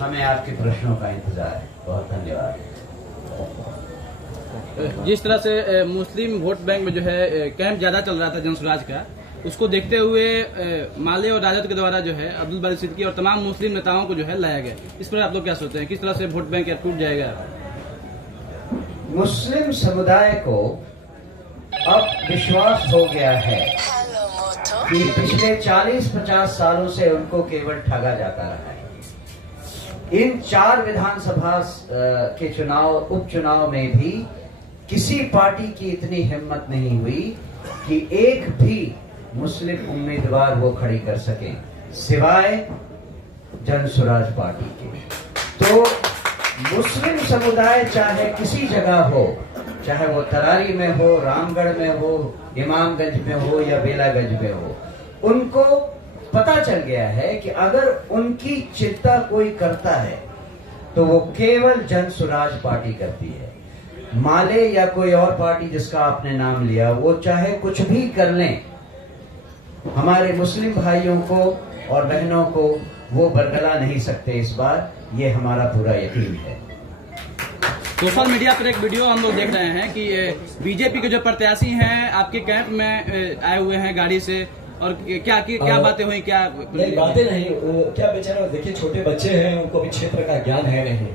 हमें आपके प्रश्नों का इंतजार है। बहुत धन्यवाद। जिस तरह से मुस्लिम वोट बैंक में जो है कैंप ज्यादा चल रहा था जनसुराज का, उसको देखते हुए माले और राजद के द्वारा जो है अब्दुल बारी सिद्दीकी और तमाम मुस्लिम नेताओं को जो है लाया गया। इस पर आप लोग क्या सोचते हैं, किस तरह से वोट बैंक टूट जाएगा? मुस्लिम समुदाय को अब विश्वास हो गया है कि पिछले 40-50 सालों से उनको केवल ठगा जाता रहा है। इन 4 विधानसभा के उपचुनाव में भी किसी पार्टी की इतनी हिम्मत नहीं हुई कि एक भी मुस्लिम उम्मीदवार वो खड़ी कर सके सिवाय जनसुराज पार्टी के। तो मुस्लिम समुदाय चाहे किसी जगह हो, चाहे वो तरारी में हो, रामगढ़ में हो, इमामगंज में हो या बेलागंज में हो, उनको पता चल गया है कि अगर उनकी चिंता कोई करता है तो वो केवल जनसुराज पार्टी करती है। माले या कोई और पार्टी जिसका आपने नाम लिया, वो चाहे कुछ भी कर लें, हमारे मुस्लिम भाइयों को और बहनों को वो बरगला नहीं सकते इस बार। ये हमारा पूरा यकीन है। सोशल मीडिया पर एक वीडियो हम लोग देख रहे हैं कि बीजेपी के जो प्रत्याशी हैं आपके कैंप में आए हुए हैं गाड़ी से, और क्या बातें हुई? क्या नहीं, बातें नहीं, क्या बेचारा, देखिए छोटे बच्चे हैं, उनको भी क्षेत्र का ज्ञान है नहीं,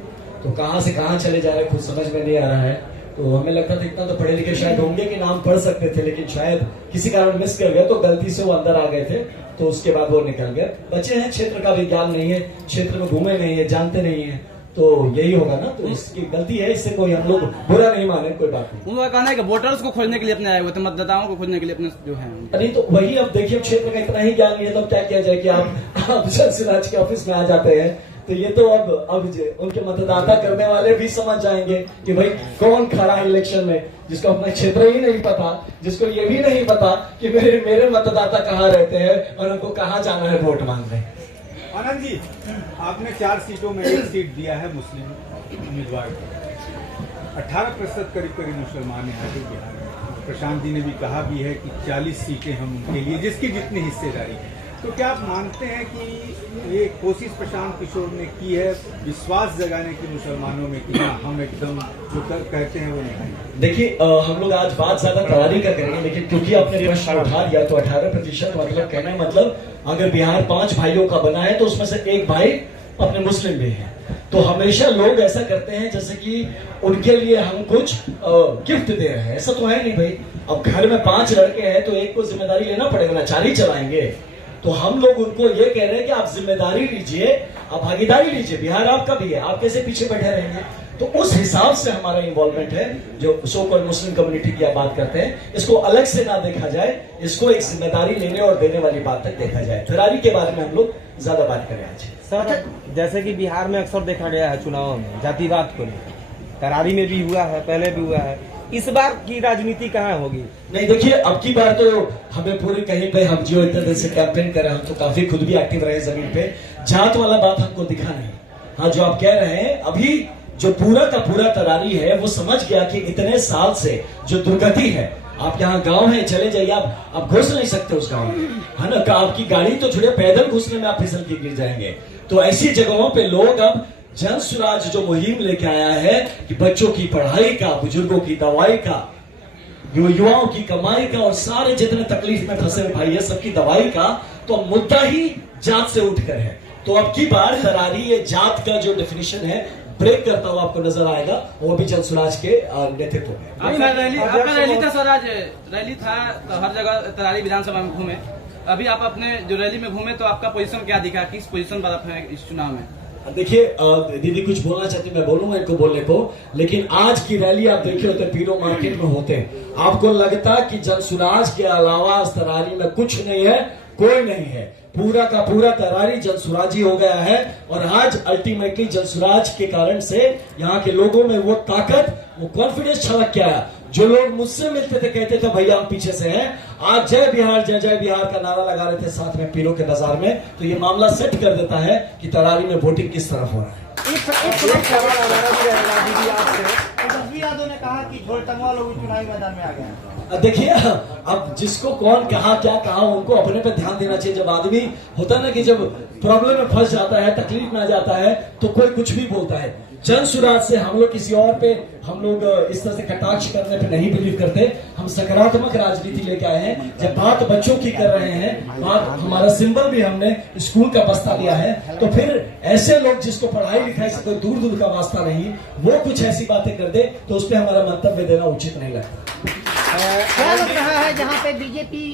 तो कहाँ से कहाँ चले जा रहे हैं खुद समझ में नहीं आ रहा है। तो हमें लगता था इतना तो पढ़े लिखे शायद होंगे कि नाम पढ़ सकते थे, लेकिन शायद किसी कारण मिस कर गए, तो गलती से वो अंदर आ गए थे, तो उसके बाद वो निकल गए। बच्चे हैं, क्षेत्र का भी ज्ञान नहीं है, क्षेत्र में घूमे नहीं है, जानते नहीं है, तो यही होगा ना, तो इसकी गलती है, इससे कोई हम लोग बुरा नहीं माने, कोई बात नहीं। उनका कहना है कि वोटर्स को खोजने के लिए अपने आए हुए थे, मतदाताओं को खोजने के लिए अपने जो है। नहीं तो वही, अब देखिए क्षेत्र का इतना ही ज्ञान नहीं है तो क्या किया जाए कि आप जनसुराज के ऑफिस में आ जाते हैं, तो ये तो अब उनके मतदाता करने वाले भी समझ जाएंगे कि भाई कौन खड़ा है इलेक्शन में, जिसको अपना क्षेत्र ही नहीं पता, जिसको ये भी नहीं पता कि मेरे मतदाता कहाँ रहते हैं और उनको कहाँ जाना है वोट मांगने। आनंद जी, आपने 4 सीटों में 1 सीट दिया है मुस्लिम उम्मीदवार को। 18% करीब मुसलमान हैं आगे बिहार में। प्रशांत जी ने भी कहा भी है कि 40 सीटें हम उनके लिए, जिसकी जितनी हिस्सेदारी है। तो क्या आप मानते हैं कि ये कोशिश प्रशांत किशोर ने की है विश्वास जगाने की मुसलमानों में कि हाँ हम एकदम जो कहते हैं वो नहीं? देखिए हम लोग आज बात ज्यादा तैयारी का करेंगे, लेकिन क्योंकि आपने प्रश्न उठा दिया तो 18% मतलब कहना मतलब अगर बिहार 5 भाइयों का बना है तो उसमें से 1 भाई अपने मुस्लिम भी है। तो हमेशा लोग ऐसा करते हैं जैसे कि उनके लिए हम कुछ गिफ्ट दे रहे हैं, ऐसा तो है नहीं भाई। अब घर में 5 लड़के हैं तो एक को जिम्मेदारी लेना पड़ेगा ना, 4 ही चलाएंगे। तो हम लोग उनको ये कह रहे हैं कि आप जिम्मेदारी लीजिए, आप भागीदारी लीजिए, बिहार आपका भी है, आप कैसे पीछे बैठे रहेंगे। तो उस हिसाब से हमारा इन्वॉल्वमेंट है। जो सो कॉल्ड मुस्लिम कम्युनिटी की आप बात करते हैं, इसको अलग से ना देखा जाए, इसको एक जिम्मेदारी लेने और देने वाली बात तक देखा जाए। फिरारी के बारे में हम लोग ज्यादा बात करें आज। सर, जैसे कि बिहार में अक्सर देखा गया है चुनाव में जातिवाद को लेकर, करारी में भी हुआ है, पहले भी हुआ है, इस बार की राजनीति कहाँ होगी? नहीं देखिए, अब की बार तो हमें पूरी कहीं पे हम जो इतने दिन से कैंपेन कर रहे हैं, हम तो काफी खुद भी एक्टिव रहे जमीन पे, जात वाला बात हमको दिखा नहीं। हाँ, जो आप कह रहे हैं, अभी जो पूरा का पूरा तरारी है वो समझ गया कि इतने साल से जो दुर्गति है, आप यहाँ गांव है, चले जाइए, आप घुस नहीं सकते उस गांव में, है ना, आपकी गाड़ी तो छुड़े, पैदल घुसने में आप फिसल के गिर जाएंगे। तो ऐसी जगहों पे लोग अब जनसुराज जो मुहिम लेके आया है कि बच्चों की पढ़ाई का, बुजुर्गों की दवाई का, युवाओं की कमाई का और सारे जितने तकलीफ में फंसे भाई है सबकी दवाई का, तो मुद्दा ही जात से उठकर है। तो अब की बार तरारी ये जात का जो डेफिनेशन है ब्रेक करता हुआ आपको नजर आएगा, वो भी जनसुराज के नेतृत्व में। आपका रैली था स्वराज, रैली था तो हर जगह तरारी विधानसभा में घूमे। अभी आप अपने जो रैली में घूमे तो आपका पोजीशन क्या दिखा, किस पोजीशन पर आप हैं इस चुनाव में? देखिए दीदी कुछ बोलना चाहती, मैं बोलूंगा इनको बोलने को, लेकिन आज की रैली आप देखे होते पीरो मार्केट में होते, आपको लगता कि जनसुराज के अलावा इस तरारी में कुछ नहीं है, कोई नहीं है, पूरा का पूरा तरारी जनसुराजी हो गया है। और आज अल्टीमेटली जनसुराज के कारण से यहाँ के लोगों में वो ताकत, वो कॉन्फिडेंस छलक के आया। जो लोग मुझसे मिलते थे कहते थे भैया हम पीछे से हैं, आज जय बिहार का नारा लगा रहे थे साथ में पीरों के बाजार में, तो ये मामला सेट कर देता है कि तरारी में वोटिंग किस तरफ हो रहा है। एक सवाल हमारा भी रहेगा दीदी आपसे। तेजस्वी यादव ने कहा कि झोल टंगवा लोग चुनावी मैदान में आ गए हैं। देखिए, अब जिसको कौन कहा क्या कहा, उनको अपने पे ध्यान देना चाहिए। जब आदमी होता है ना कि जब प्रॉब्लम में फंस जाता है, तकलीफ में आ जाता है, तो कोई कुछ भी बोलता है। जन सुराज से हम लोग किसी और पे हम लोग इस तरह से कटाक्ष करने पे नहीं बिलीव करते। हम सकारात्मक राजनीति लेके आए हैं। जब बात बच्चों की कर रहे हैं, बात हमारा सिंबल भी हमने स्कूल का बस्ता लिया है, तो फिर ऐसे लोग जिसको पढ़ाई लिखाई से कोई दूर दूर का वास्ता नहीं, वो कुछ ऐसी बातें कर दे तो उस पर हमारा मंतव्य देना उचित नहीं लगता। क्या लग रहा है जहाँ पे बीजेपी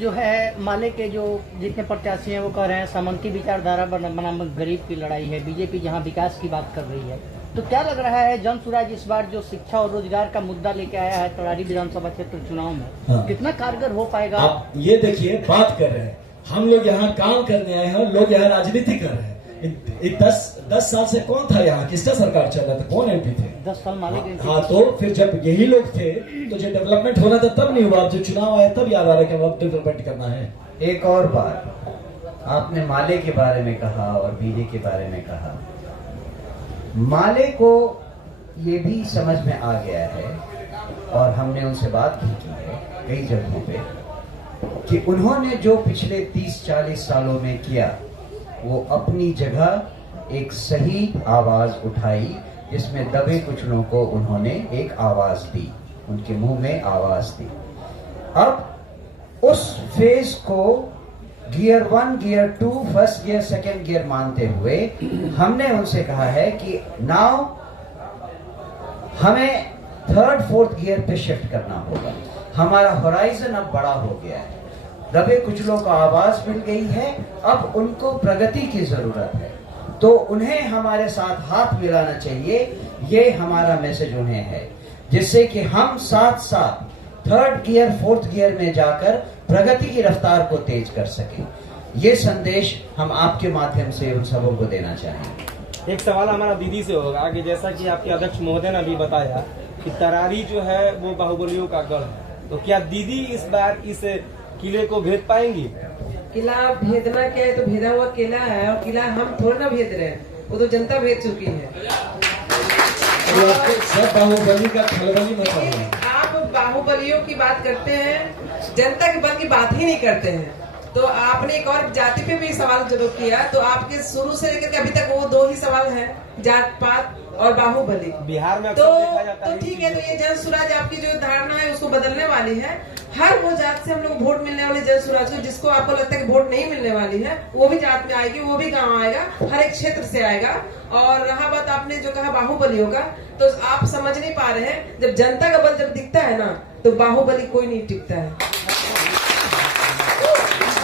जो है माले के जो जितने प्रत्याशी हैं वो कह रहे हैं सामंती विचारधारा बनाम गरीब की लड़ाई है, बीजेपी जहाँ विकास की बात कर रही है, तो क्या लग रहा है जन सुराज इस बार जो शिक्षा और रोजगार का मुद्दा लेके आया है तरारी विधानसभा क्षेत्र चुनाव में, हाँ। कितना कारगर हो पाएगा? आप ये देखिए, बात कर रहे हैं हम लोग यहाँ काम करने आए हैं, लोग यहाँ राजनीति कर रहे हैं। 10 साल से कौन था यहाँ, किसका सरकार चल रहा था, कौन एमपी थे? 10 साल माले के। हाँ, तो फिर जब यही लोग थे तो जो डेवलपमेंट होना था तब नहीं हुआ। अब जो चुनाव आया तब याद आ रहा है कि अब डेवलपमेंट करना है। एक और बात, आपने माले के बारे में कहा और बीजे के बारे में कहा। माले को ये भी समझ में आ गया है और हमने उनसे बात भी की है कई जगहों पे कि उन्होंने जो पिछले 30-40 सालों में किया वो अपनी जगह एक सही आवाज उठाई, जिसमें दबे कुचलों को उन्होंने एक आवाज दी, उनके मुंह में आवाज दी। अब उस फेज को gear 1, gear 2, first gear, second gear मानते हुए हमने उनसे कहा है कि नाउ हमें 3rd, 4th गियर पे शिफ्ट करना होगा। हमारा होराइजन अब बड़ा हो गया है, दबे कुचलों को आवाज मिल गई है, अब उनको प्रगति की जरूरत है, तो उन्हें हमारे साथ हाथ मिलाना चाहिए। ये हमारा मैसेज उन्हें है, जिससे कि हम साथ साथ 3rd गियर, 4th गियर में जाकर प्रगति की रफ्तार को तेज कर सकें। ये संदेश हम आपके माध्यम से उन सबों को देना चाहेंगे। एक सवाल हमारा दीदी से होगा कि जैसा कि आपके अध्यक्ष महोदय ने अभी बताया कि तरारी जो है वो बाहुबलियों का गढ़ है, तो क्या दीदी इस बार इस किले को भेद पाएंगी? किला भेदना क्या है, तो भेदा हुआ किला है और किला हम थोड़ा ना भेद रहे हैं, वो तो जनता भेद चुकी है। सब बाहुबली का खलबली मचा हुआ है। आप बाहुबलियों की बात करते हैं, जनता के बल की बात ही नहीं करते हैं। तो आपने एक और जाति पे भी सवाल जरूर किया, तो आपके शुरू से लेकर अभी तक वो 2 ही सवाल हैं, जात पात और बाहुबली। बिहार में तो देखा जाता है ठीक है, तो ये जन सुराज आपकी जो धारणा है उसको बदलने वाली है। हर वो जात से हम लोग वोट मिलने वाले जन सुराज को, जिसको आपको लगता है कि वोट नहीं मिलने वाली है, वो भी जात में आएगी, वो भी गांव आएगा, हर एक क्षेत्र से आएगा। और रहा बात आपने जो कहा बाहुबलियों का, तो आप समझ नहीं पा रहे हैं, जब जनता का बल जब दिखता है ना, तो बाहुबली कोई नहीं टिकता है।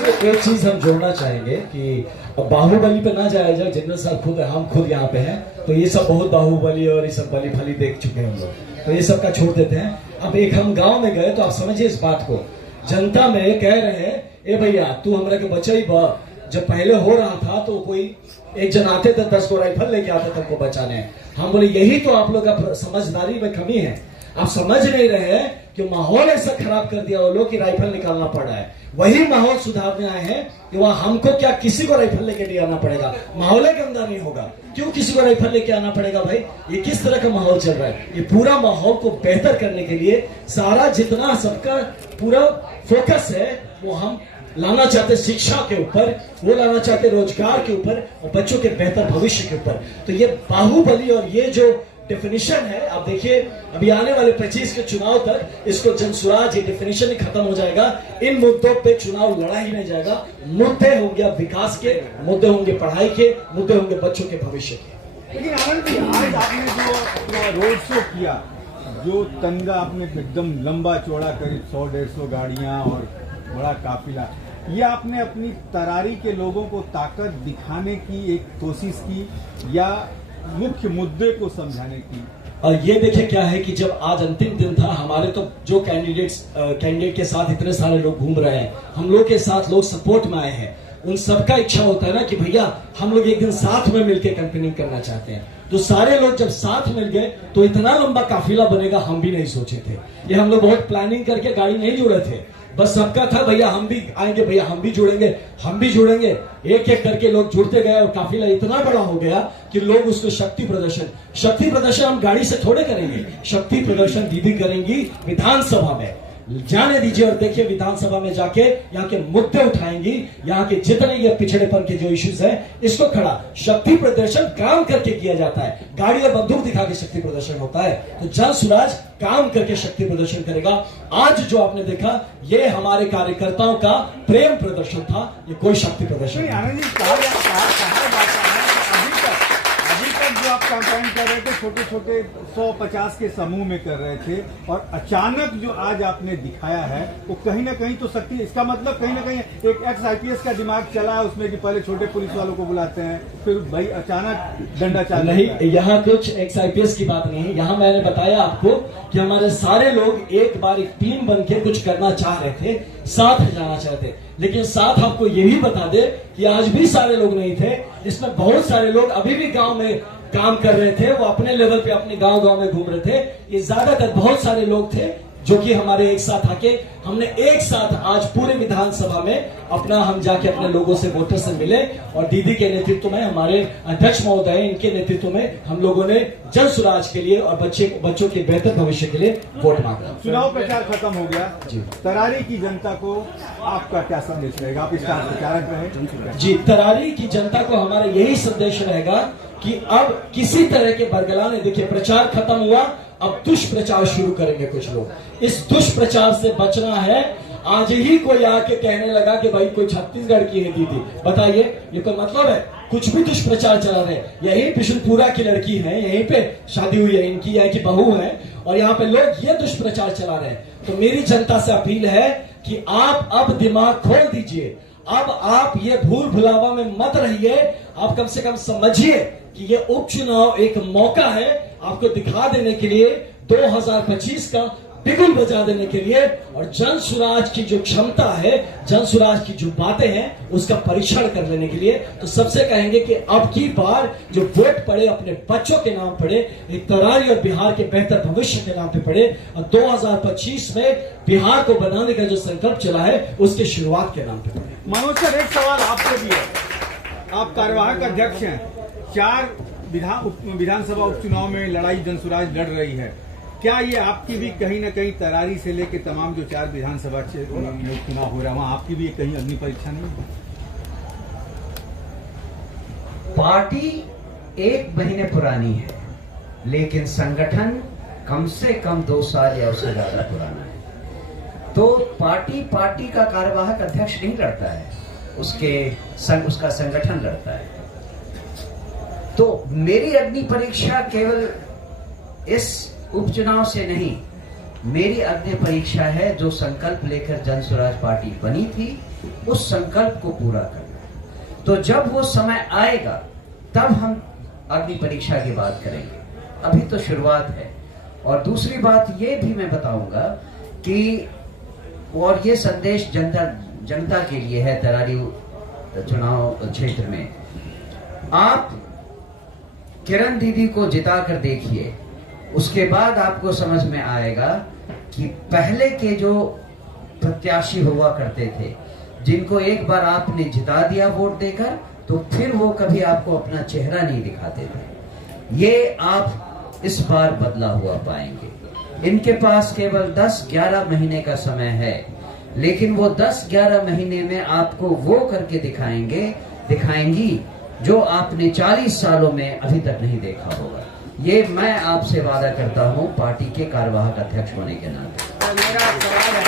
एक चीज हम जोड़ना चाहेंगे कि बाहुबली पे ना जाया जाए। जनरल साहब खुद, हम खुद यहाँ पे हैं, तो ये सब बहुत बाहुबली और ये सब बली फली देख चुके हैं हम लोग, तो ये सब का छोड़ देते हैं। अब एक हम गांव में गए तो आप समझिए इस बात को, जनता में कह रहे हैं, ए भैया तू हमरा के बचाई बा। जब पहले हो रहा था तो कोई एक जन आते थे 10 को राइफल लेके आते थे हमको बचाने। हम बोले यही तो आप लोग का समझदारी में कमी है, आप समझ नहीं रहे हैं कि माहौल ऐसा खराब कर दिया वो लोग कि राइफल निकालना पड़ा है। वही माहौल सुधारने आए हैं कि वह हमको क्या किसी को राइफल लेके नहीं आना पड़ेगा, माहौल के अंदर नहीं होगा। क्यों किसी को राइफल लेके आना पड़ेगा भाई? ये किस तरह का माहौल चल रहा है? ये पूरा माहौल को बेहतर करने के लिए सारा जितना सबका पूरा फोकस है वो हम लाना चाहते शिक्षा के ऊपर, वो लाना चाहते रोजगार के ऊपर और बच्चों के बेहतर भविष्य के ऊपर। तो ये बाहुबली और ये जो डेफिनेशन है, आप देखिए अभी आने वाले 25 के चुनाव तक इसको जनसुराज ये डेफिनेशन ही खत्म हो जाएगा। इन मुद्दों पे चुनाव लड़ा ही नहीं जाएगा। मुद्दे होंगे विकास के, मुद्दे होंगे पढ़ाई के, मुद्दे होंगे बच्चों के भविष्य के। लेकिन आनंद जी, आज आपने जो अपना रोड शो किया, जो तंगा आपने एकदम लंबा चौड़ा करीब 100-150 गाड़ियां और बड़ा काफिला, ये आपने अपनी तरारी के लोगों को ताकत दिखाने की एक कोशिश की या मुख्य मुद्दे को समझाने की? और ये देखिए क्या है कि जब आज अंतिम दिन था, हमारे तो जो कैंडिडेट के साथ इतने सारे लोग घूम रहे हैं, हम लोग के साथ लोग सपोर्ट में आए हैं, उन सबका इच्छा होता है ना कि भैया हम लोग एक दिन साथ में मिलकर कैंपेनिंग करना चाहते हैं। तो सारे लोग जब साथ मिल गए तो इतना लंबा काफिला बनेगा हम भी नहीं सोचे थे। ये हम लोग बहुत प्लानिंग करके गाड़ी नहीं जुड़े थे, बस सबका था भैया हम भी आएंगे, भैया हम भी जुड़ेंगे, हम भी जुड़ेंगे। एक एक करके लोग जुड़ते गए और काफिला इतना बड़ा हो गया कि लोग उसको शक्ति प्रदर्शन हम गाड़ी से थोड़े करेंगे, शक्ति प्रदर्शन दीदी करेंगी विधानसभा में। जाने दीजिए और देखिए विधानसभा में जाके यहाँ के मुद्दे उठाएंगी, यहाँ के जितने ये पिछड़ेपन के जो इश्यूज है इसको खड़ा। शक्ति प्रदर्शन काम करके किया जाता है, गाड़ी और बंदूक दिखा के शक्ति प्रदर्शन होता है। तो जन स्वराज काम करके शक्ति प्रदर्शन करेगा। आज जो आपने देखा ये हमारे कार्यकर्ताओं का प्रेम प्रदर्शन था, ये कोई शक्ति प्रदर्शन नहीं। आनंद जी कहा जाता है अभी तक जो आप कैंपेन कर रहे थे छोटे छोटे 150 के समूह में कर रहे थे, और अचानक जो आज आपने दिखाया है वो कहीं ना कहीं तो शक्ति, इसका मतलब कहीं ना कहीं एक एक्स IPS का दिमाग चला है उसमें कि पहले छोटे पुलिस वालों को बुलाते हैं, फिर भाई अचानक डंडा चालू। नहीं, यहाँ कुछ एक्स IPS की बात नहीं है। यहाँ मैंने बताया आपको कि हमारे सारे लोग एक बार एक टीम बन के कुछ करना चाह रहे थे, साथ जाना चाहते थे, लेकिन साथ आपको ये भी बता दे कि आज भी सारे लोग नहीं थे। इसमें बहुत सारे लोग अभी भी गांव में काम कर रहे थे, वो अपने लेवल पे अपने गांव में घूम रहे थे। ये ज्यादातर बहुत सारे लोग थे जो कि हमारे एक साथ आके हमने एक साथ आज पूरे विधानसभा में अपना हम जाके अपने लोगों से वोटर से मिले, और दीदी के नेतृत्व में, हमारे अध्यक्ष महोदय इनके नेतृत्व में हम लोगों ने जन स्वराज के लिए और बच्चों के बेहतर भविष्य के लिए वोट मांगा। चुनाव प्रचार खत्म हो गया जी, तरारी की जनता को आपका क्या संदेश रहेगा? आप स्टार प्रचारक रहे जी। तरारी की जनता को हमारा यही संदेश रहेगा कि अब किसी तरह के बरगलाने, देखिए प्रचार खत्म हुआ, अब दुष्प्रचार शुरू करेंगे कुछ लोग। इस दुष्प्रचार से बचना है। आज ही कोई आके कहने लगा कि भाई कोई छत्तीसगढ़ की है दीदी, बताइए ये कोई मतलब है? कुछ भी दुष्प्रचार चला रहे। यही बिशुनपुरा की लड़की है, यहीं पे शादी हुई है इनकी, यहाँ की बहू है, और यहाँ पे लोग ये दुष्प्रचार चला रहे हैं। तो मेरी जनता से अपील है कि आप अब दिमाग खोल दीजिए, अब आप ये भूल भुलावा में मत रहिए। आप कम से कम समझिए कि ये उपचुनाव एक मौका है आपको दिखा देने के लिए, 2025 का बिगुल बजा देने के लिए, और जन स्वराज की जो क्षमता है, जन स्वराज की जो बातें हैं उसका परीक्षण कर लेने के लिए। तो सबसे कहेंगे कि अब की बार जो वोट पड़े अपने बच्चों के नाम पड़े, एक तरारी और बिहार के बेहतर भविष्य के नाम पे पड़े, और 2025 में बिहार को बनाने का जो संकल्प चला है उसके शुरुआत के नाम पे पड़े। मनोज सर, एक सवाल आपसे भी है, आप कार्यवाहक अध्यक्ष हैं, 4 विधानसभा उपचुनाव में लड़ाई जन स्वराज लड़ रही है, क्या ये आपकी भी कहीं ना कहीं तरारी से लेके तमाम जो 4 विधानसभा में चुनाव हो रहा है वहां आपकी भी कहीं अग्नि परीक्षा नहीं है? पार्टी 1 महीने पुरानी है, लेकिन संगठन कम से कम 2 साल या उससे ज्यादा पुराना है। तो पार्टी का कार्यवाहक अध्यक्ष नहीं लड़ता है, उसका संगठन लड़ता है। तो मेरी अग्नि परीक्षा केवल इस उपचुनाव से नहीं, मेरी अग्नि परीक्षा है जो संकल्प लेकर जन स्वराज पार्टी बनी थी, उस संकल्प को पूरा करना। तो जब वो समय आएगा तब हम अग्नि परीक्षा की बात करेंगे, अभी तो शुरुआत है। और दूसरी बात ये भी मैं बताऊंगा कि, और ये संदेश जनता के लिए है तरारी चुनाव क्षेत्र में, आप किरण दीदी को जिता कर देखिए, उसके बाद आपको समझ में आएगा कि पहले के जो प्रत्याशी हुआ करते थे, जिनको एक बार आपने जिता दिया वोट देकर, तो फिर वो कभी आपको अपना चेहरा नहीं दिखाते थे। ये आप इस बार बदला हुआ पाएंगे। इनके पास केवल 10-11 महीने का समय है, लेकिन वो 10-11 महीने में आपको वो करके दिखाएंगी जो आपने 40 सालों में अभी तक नहीं देखा होगा। ये मैं आपसे वादा करता हूं पार्टी के कार्यवाहक अध्यक्ष होने के नाते। मेरा सवाल है,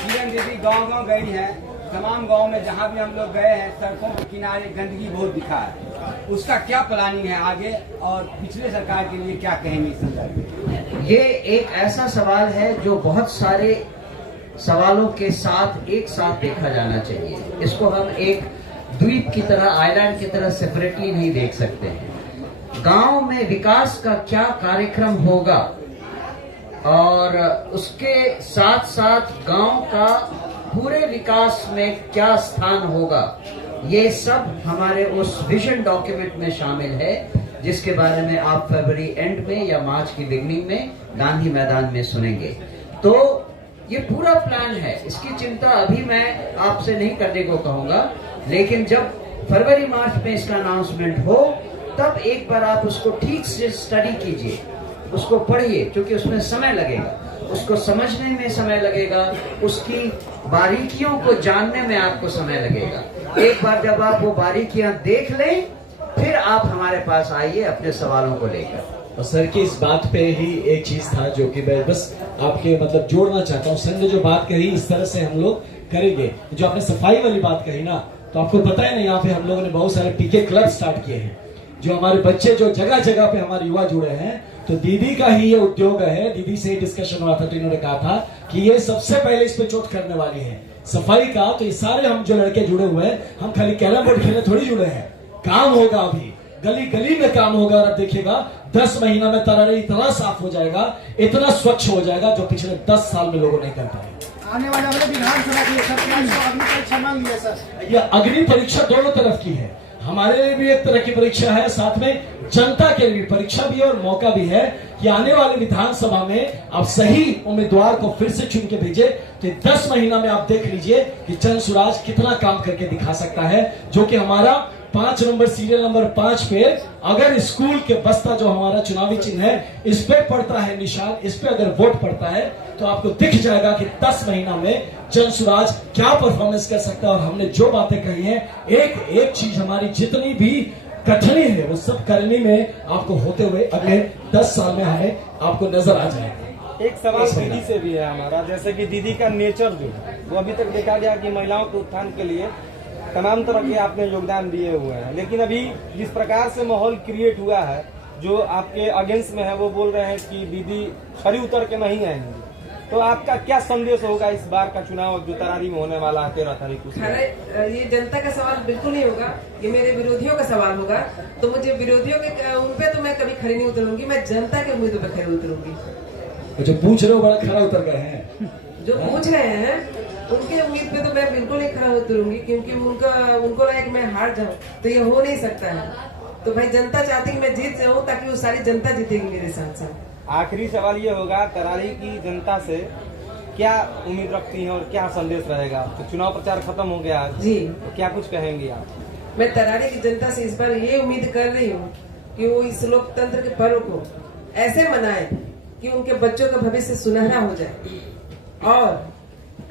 किरण दीदी गांव गई है, तमाम गांव में जहां भी हम लोग गए हैं सड़कों के किनारे गंदगी बहुत दिखा है, उसका क्या प्लानिंग है आगे, और पिछले सरकार के लिए क्या कहेंगे इस संदर्भ में? ये एक ऐसा सवाल है जो बहुत सारे सवालों के साथ एक साथ देखा जाना चाहिए। इसको हम एक द्वीप की तरह, आइलैंड की तरह सेपरेटली नहीं देख सकते हैं। गांव में विकास का क्या कार्यक्रम होगा और उसके साथ साथ गांव का पूरे विकास में क्या स्थान होगा, ये सब हमारे उस विजन डॉक्यूमेंट में शामिल है, जिसके बारे में आप फरवरी एंड में या मार्च की बिगनिंग में गांधी मैदान में सुनेंगे। तो ये पूरा प्लान है, इसकी चिंता अभी मैं आपसे नहीं करने को कहूंगा, लेकिन जब फरवरी मार्च में इसका अनाउंसमेंट हो तब एक बार आप उसको ठीक से स्टडी कीजिए, उसको पढ़िए, क्योंकि उसमें समय लगेगा, उसको समझने में समय लगेगा, उसकी बारीकियों को जानने में आपको समय लगेगा। एक बार जब आप वो बारीकियां देख लें फिर आप हमारे पास आइए अपने सवालों को लेकर। और सर की इस बात पे ही एक चीज था जो कि मैं बस आपके मतलब जोड़ना चाहता हूँ। सर ने जो बात कही इस तरह से हम लोग करेंगे। जो आपने सफाई वाली बात कही ना, तो आपको पता है ना, यहाँ पे हम लोगों ने बहुत सारे पीके क्लब स्टार्ट किए हैं, जो हमारे बच्चे जो जगह जगह पे हमारे युवा जुड़े हैं। तो दीदी का ही ये उद्योग है, दीदी से ही डिस्कशन हुआ था तो इन्होंने कहा था कि ये सबसे पहले इस पे चोट करने वाली है सफाई का। तो ये सारे हम जो लड़के जुड़े हुए हैं, हम खाली कैरम बोर्ड खेलने थोड़ी जुड़े हैं, काम होगा, अभी गली गली में काम होगा। और अब देखिएगा 10 महीना में तरारी इतना साफ हो जाएगा, इतना स्वच्छ हो जाएगा, जो पिछले 10 साल में लोगों नहीं कर पाए। आने वाले विधानसभा की अग्नि परीक्षा मान लिया सर। यह अग्नि परीक्षा दोनों तरफ की है, हमारे लिए भी एक तरह की परीक्षा है, साथ में जनता के लिए परीक्षा भी है और मौका भी है कि आने वाले विधानसभा में आप सही उम्मीदवार को फिर से चुन के भेजे। तो 10 महीना में आप देख लीजिए कि जन स्वराज कितना काम करके दिखा सकता है, जो कि हमारा 5 नंबर सीरियल नंबर 5 पे अगर स्कूल के बस्ता जो हमारा चुनावी चिन्ह है इस पे पड़ता है निशान, इस पे अगर वोट पड़ता है तो आपको दिख जाएगा कि 10 महीना में जन स्वराज क्या परफॉर्मेंस कर सकता है। और हमने जो बातें कही हैं, एक एक चीज हमारी जितनी भी कठिनी है वो सब करने में आपको होते हुए अगले 10 साल में हमें आपको नजर आ जाएगा। एक सवाल दीदी से भी है हमारा, जैसे कि दीदी का नेचर जो है वो अभी तक देखा गया कि महिलाओं के उत्थान के लिए तमाम तरह के आपने योगदान दिए हुए हैं, लेकिन अभी जिस प्रकार से माहौल क्रिएट हुआ है, जो आपके अगेंस्ट में है, वो बोल रहे हैं कि दीदी खड़ी उतर के नहीं आएंगी। तो आपका क्या संदेश होगा इस बार का चुनाव जो तरारी में होने वाला है 13 तारीख को? ये जनता का सवाल बिल्कुल नहीं होगा, ये मेरे विरोधियों का सवाल होगा। तो मुझे विरोधियों के उन पे तो मैं कभी खड़ी नहीं उतरूंगी, मैं जनता के उम्मीदों पर खड़ी उतरूंगी। जो पूछ रहे हो बड़ा खड़ा उतर गए हैं, जो पूछ रहे हैं उनके उम्मीद पे तो मैं बिल्कुल नहीं खड़ा उतरूंगी, क्योंकि उनको लगे कि मैं हार जाऊं तो ये हो नहीं सकता है। तो भाई जनता चाहती है मैं जीत जाऊं, ताकि वो सारी जनता जीतेगी मेरे साथ साथ। आखिरी सवाल ये होगा, तरारी की जनता से क्या उम्मीद रखती हैं और क्या संदेश रहेगा? तो चुनाव प्रचार खत्म हो गया जी, तो क्या कुछ कहेंगे आप? मैं तरारी की जनता से इस बार ये उम्मीद कर रही हूँ कि वो इस लोकतंत्र के पर्व को ऐसे मनाए कि उनके बच्चों का भविष्य सुनहरा हो जाए। और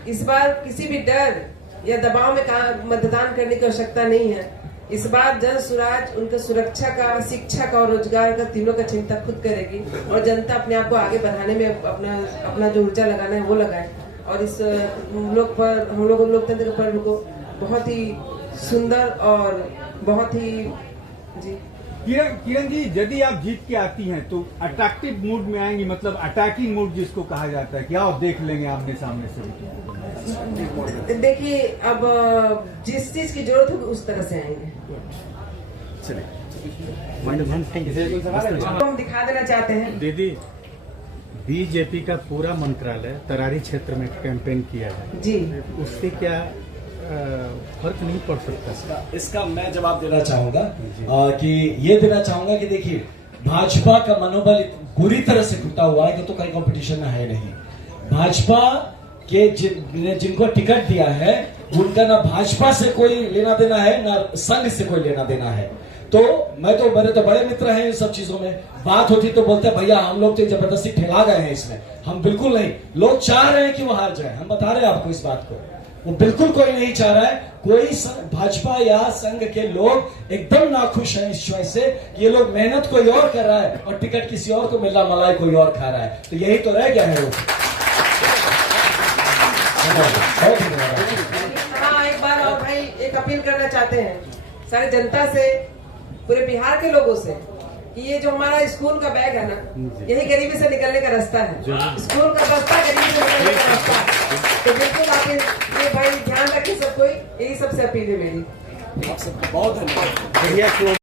इस बार किसी भी डर या दबाव में मतदान करने की आवश्यकता नहीं है। इस बार जन स्वराज उनका सुरक्षा का, शिक्षा का और रोजगार का, तीनों का चिंता खुद करेगी। और जनता अपने आप को आगे बढ़ाने में अपना जो ऊर्जा लगाना है वो लगाए। और इस हम लोग लोकतंत्र के पर्व को बहुत ही सुंदर और बहुत ही जी। किरण जी, यदि आप जीत के आती हैं तो अट्रैक्टिव मूड में आएंगी, मतलब अटैकिंग मूड जिसको कहा जाता है, क्या आप देख लेंगे आमने सामने से? देखिए, अब जिस चीज की जरूरत होगी उस तरह से आएंगे। हम दिखा देना चाहते हैं दीदी, बीजेपी का पूरा मंत्रालय तरारी क्षेत्र में कैंपेन किया है जी, उससे क्या फर्क नहीं पड़ सकता? इसका मैं जवाब देना चाहूंगा कि ये देना चाहूंगा कि देखिए, भाजपा का मनोबल बुरी तरह से टूटा हुआ है कि तो कहीं कंपटीशन में है नहीं। भाजपा के जिनको टिकट दिया है उनका ना भाजपा से कोई लेना देना है, ना संघ से कोई लेना देना है। तो मेरे तो बड़े मित्र हैं इन सब चीजों में। बात होती तो बोलते भैया हम लोग तो जबरदस्ती ठेला गए हैं इसमें। हम बिल्कुल नहीं, लोग चाह रहे हैं कि वो हार जाए, हम बता रहे हैं आपको इस बात को। वो बिल्कुल कोई नहीं चाह रहा है, कोई भाजपा या संघ के लोग एकदम नाखुश हैं इस चॉइस से। ये लोग मेहनत कोई और कर रहा है और टिकट किसी और को मिल रहा, मलाई कोई और खा रहा है। तो यही तो रह गया है वो। हाँ, एक बार और भाई एक अपील करना चाहते हैं सारी जनता से, पूरे बिहार के लोगों से, कि ये जो हमारा स्कूल का बैग है ना, यही गरीबी से निकलने का रास्ता है। स्कूल का रास्ता गरीबी से निकलने का रास्ता है। तो बिल्कुल आप ये भाई ध्यान रखें सब कोई, यही सबसे अपील है मेरी। आप सबको बहुत धन्यवाद।